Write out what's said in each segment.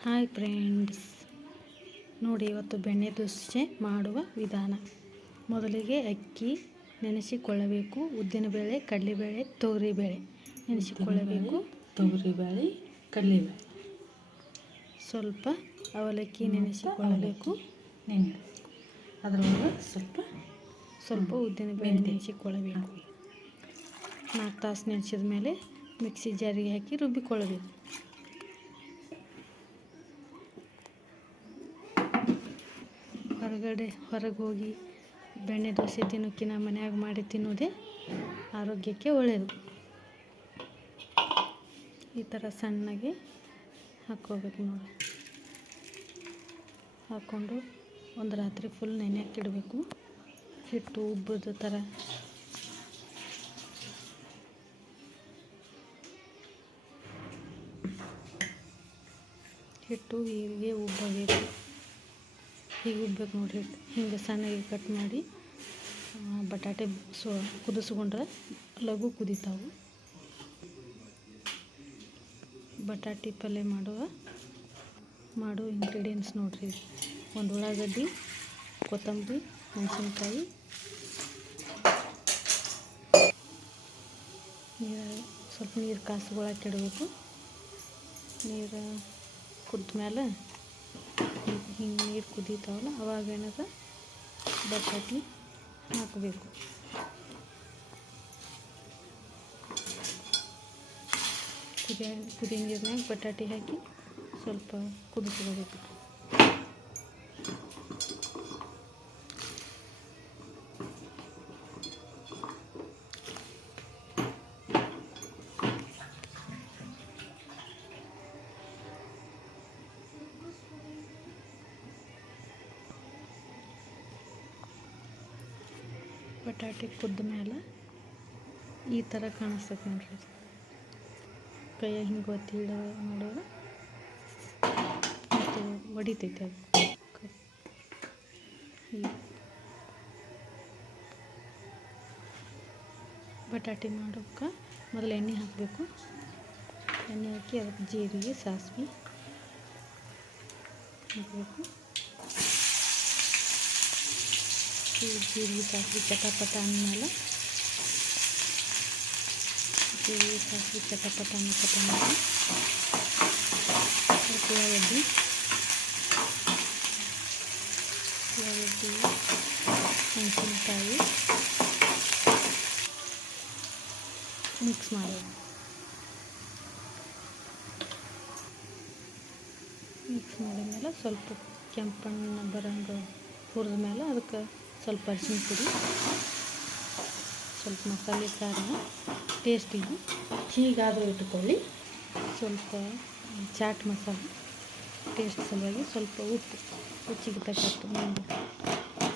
Hi friends, ನೋಡಿ ಇವತ್ತು ಬೆಣ್ಣೆ ದೋಸೆ ಮಾಡುವ ವಿಧಾನ. ಮೊದಲಿಗೆ ಅಕ್ಕಿ ನೆನೆಸಿಕೊಳ್ಳಬೇಕು. ಉದ್ದಿನಬೇಳೆ, ಕಡಲೆಬೇಳೆ, ತೊಗರಿಬೇಳೆ ನೆನೆಸಿಕೊಳ್ಳಬೇಕು. ತೊಗರಿಬೇಳೆ, ಕಡಲೆಬೇಳೆ, ಸ್ವಲ್ಪ ಅವಲಕ್ಕಿ ನೆನೆಸಿಕೊಳ್ಳಬೇಕು. ಅದರೊಳಗೆ ಸ್ವಲ್ಪ ಉದ್ದಿನಬೇಳೆ ನೆನೆಸಿಕೊಳ್ಳಬೇಕು. 4 ತಾಸು ನೆನೆಸಿದ ಮೇಲೆ ಮಿಕ್ಸಿ ಜಾರಿಗೆ ಹಾಕಿ ರುಬ್ಬಿಕೊಳ್ಳಬೇಕು. ಹೊರಗೆ ಹೋಗಿ ಬೆಣ್ಣೆ ದೋಸೆ ತಿನ್ನೋಕ್ಕಿಂತ ಮನ್ಯಾಗ ಮಾಡಿ ತಿನ್ನೋದೇ ಆರೋಗ್ಯಕ್ಕೆ ಒಳ್ಳೆಯದು. ಈ ಥರ ಸಣ್ಣಗೆ ಹಾಕ್ಕೋಬೇಕು ನೋಡಿ. ಹಾಕ್ಕೊಂಡು ಒಂದು ರಾತ್ರಿ ಫುಲ್ ನೆನೆಯಕ್ಕಿಡಬೇಕು. ಹಿಟ್ಟು ಉಬ್ಬದ ಥರ ಹಿಟ್ಟು ಹೀಗೆ ಉಬ್ಬಬೇಕು. ಹೀಗೆ ಉಬ್ಬಬೇಕು ನೋಡಿ. ಹಿಟ್ಟು ಹಿಂಗೆ ಸಣ್ಣಗೆ ಕಟ್ ಮಾಡಿ ಬಟಾಟೆ ಕುದಿಸ್ಕೊಂಡ್ರೆ ಲಘು ಕುದಿತಾವು. ಬಟಾಟೆ ಪಲ್ಯ ಮಾಡೋ ಇಂಗ್ರೀಡಿಯೆಂಟ್ಸ್ ನೋಡಿರಿ. ಒಂದು ಉಳ್ಳಾಗಡ್ಡಿ, ಕೊತ್ತಂಬರಿ, ಮೆಣಸಿನ್ಕಾಯಿ, ಸ್ವಲ್ಪ ನೀರು ಕಾಸ್ಕೊಳಕ್ಕೆ ಇಡಬೇಕು. ನೀರು ಕುದ್ದ ಮೇಲೆ ಹಿಂಗೆ ನೀರು ಕುದೀತಾವಲ್ಲ ಅವಾಗ ಏನದ ಬಟಾಟೆ ಹಾಕಬೇಕು. ಕುದಿ ನೀರಿನಾಗ ಬಟಾಟೆ ಹಾಕಿ ಸ್ವಲ್ಪ ಕುದಿಸ್ಕೋಬೇಕು. ಬಟಾಟೆ ಕುದ್ದ ಮೇಲೆ ಈ ಥರ ಕಾಣಿಸ್ತೈತೆ ನೋಡ್ರಿ. ಕೈಯಾಗ ಹಿಂಗೆ ಒತ್ತಿ ನೋಡಿದ್ರೆ ಮತ್ತು ಹೊಡಿತೈತೆ ಅದು. ಬಟಾಟೆ ಮಾಡೋಕ್ಕೆ ಮೊದಲು ಎಣ್ಣೆ ಹಾಕಬೇಕು. ಎಣ್ಣೆ ಹಾಕಿ ಅದಕ್ಕೆ ಜೀರಿಗೆ, ಸಾಸಿವೆ ಹಾಕಬೇಕು. ಜೀರಿಗೆ, ಸಾಸಿವೆ ಚಟಪಟ ಅಂದಮೇಲೆ ಜೀರಿಗೆ, ಸಾಸಿವೆ ಚಟಪಟ ಅನ್ನಕತ್ತ ಮೇಲೆ ಉಳ್ಳಾಗಡ್ಡಿ, ಮೆಣಸಿನ್ಕಾಯಿ ಮಿಕ್ಸ್ ಮಾಡೋದು. ಮಿಕ್ಸ್ ಮಾಡಿದ್ಮೇಲೆ ಸ್ವಲ್ಪ ಕೆಂಪಣ್ಣ ಬರೋಂಗೆ ಹುರಿದ ಮೇಲೆ ಅದಕ್ಕೆ ಸ್ವಲ್ಪ ಅರಿಶಿನ ಪುಡಿ, ಸ್ವಲ್ಪ ಮಸಾಲೆ ಖಾರ ಟೇಸ್ಟಿಗೆ ಹೀಗಾದರೂ ಇಟ್ಕೊಳ್ಳಿ. ಸ್ವಲ್ಪ ಚಾಟ್ ಮಸಾಲೆ ಟೇಸ್ಟ್ ಸಲುವಾಗಿ ಸ್ವಲ್ಪ ಉಪ್ಪು ರುಚಿಗೆ ತಕ್ಕಷ್ಟು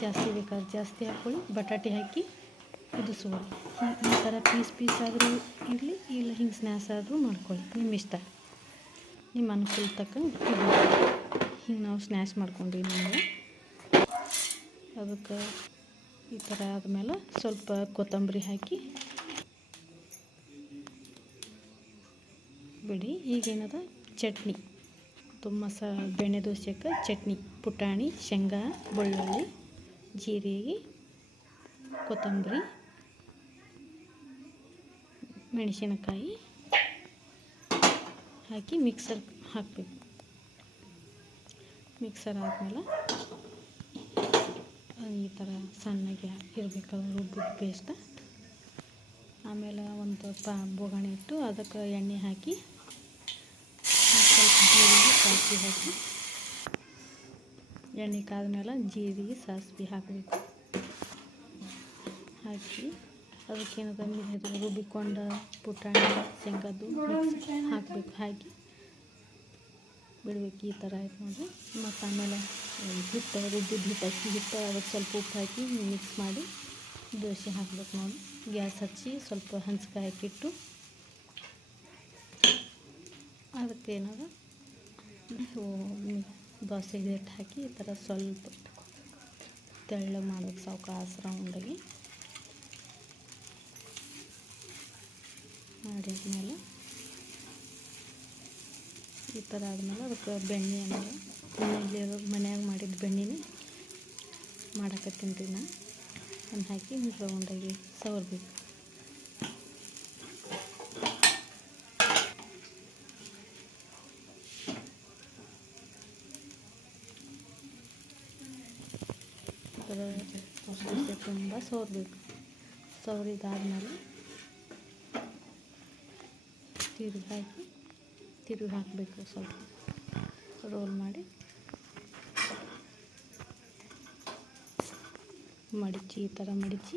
ಜಾಸ್ತಿ ಬೇಕಾದ್ರೆ ಜಾಸ್ತಿ ಹಾಕ್ಕೊಳ್ಳಿ. ಬಟಾಟೆ ಹಾಕಿ ಕುದಿಸ್ಕೊಳ್ಳಿ. ಈ ಥರ ಪೀಸ್ ಆದರೂ ಇರಲಿ, ಇಲ್ಲ ಹಿಂಗೆ ಸ್ನ್ಯಾಕ್ಸ್ ಆದರೂ ಮಾಡ್ಕೊಳ್ಳಿ, ನಿಮ್ಮ ಇಷ್ಟ, ನಿಮ್ಮ ಅನುಕೂಲ ತಕ್ಕಂಗೆ. ಹಿಂಗೆ ನಾವು ಸ್ನ್ಯಾಕ್ಸ್ ಮಾಡ್ಕೊಂಡ್ವಿ ನಮಗೆ. ಅದಕ್ಕೆ ಈ ಥರ ಆದಮೇಲೆ ಸ್ವಲ್ಪ ಕೊತ್ತಂಬರಿ ಹಾಕಿ ಬಿಡಿ. ಈಗೇನದ ಚಟ್ನಿ, ಬೆಣ್ಣೆ ದೋಸೆಗೆ ಚಟ್ನಿ: ಪುಟಾಣಿ, ಶೇಂಗಾ, ಬೆಳ್ಳುಳ್ಳಿ, ಜೀರಿಗೆ, ಕೊತ್ತಂಬರಿ, ಮೆಣಸಿನಕಾಯಿ ಹಾಕಿ ಮಿಕ್ಸರ್ ಹಾಕಬೇಕು. ಮಿಕ್ಸರ್ ಆದಮೇಲೆ ಈ ಥರ ಸಣ್ಣಗೆ ಇರಬೇಕು ರುಬ್ಬಿದ ಪೇಸ್ಟ್. ಆಮೇಲೆ ಒಂದು ಬೋಗಣೆ ಇಟ್ಟು ಅದಕ್ಕೆ ಎಣ್ಣೆ ಹಾಕಿ ಸ್ವಲ್ಪ ಜೀರಿಗೆ, ಸಾಸಿವೆ ಹಾಕಿ ಎಣ್ಣೆ ಕಾದ್ಮೇಲೆ ಜೀರಿಗೆ, ಸಾಸಿವೆ ಹಾಕಬೇಕು. ಹಾಕಿ ಅದಕ್ಕೇನದ ರುಬ್ಬಿಕೊಂಡ ಪುಟಾಣಿ, ಶೇಂಗಾದು ಹಾಕಬೇಕು. ಹಾಕಿ ಬಿಡ್ಬೇಕು. ಈ ಥರ ಆಯ್ತು ನೋಡಿ. ಮತ್ತು ಆಮೇಲೆ ಹಿಟ್ಟು ರುಬ್ಬಿದ ಹಿಟ್ಟು ಅದಕ್ಕೆ ಸ್ವಲ್ಪ ಉಪ್ಪು ಹಾಕಿ ಮಿಕ್ಸ್ ಮಾಡಿ ದೋಸೆ ಹಾಕ್ಬೇಕು ನೋಡಿ. ಗ್ಯಾಸ್ ಹಚ್ಚಿ ಸ್ವಲ್ಪ ಹಂಚ್ಕಾಯಿ ಹಾಕಿಟ್ಟು ಅದಕ್ಕೆ ಏನದ ದೋಸೆ ಹಿಟ್ಟು ಹಾಕಿ ಈ ಥರ ಸ್ವಲ್ಪ ತೆಳ್ಳಗೆ ಮಾಡೋದು, ಸಾವಕಾಶ ರೌಂಡಾಗಿ ಮಾಡಿದ್ಮೇಲೆ ಈ ಥರ ಆದಮೇಲೆ ಅದಕ್ಕೆ ಬೆಣ್ಣೆ ಅನ್ನೋದು ಮನ್ಯಾಗ ಮಾಡಿದ ಬೆಣ್ಣೆನೇ ಮಾಡಕತ್ತೀನಿ ರೀ ನಾನು ಅದನ್ನ ಹಾಕಿ ರೌಂಡಾಗಿ ಸವರ್ಬೇಕು. ದೋಸೆ ತುಂಬ ಸವರಬೇಕು. ಸವರಿದಾದ್ಮೇಲೆ ತಿರುಗಿ ಹಾಕಬೇಕು. ಸ್ವಲ್ಪ ರೋಲ್ ಮಾಡಿ ಮಡಿಚಿ ಈ ಥರ ಮಡಿಚಿ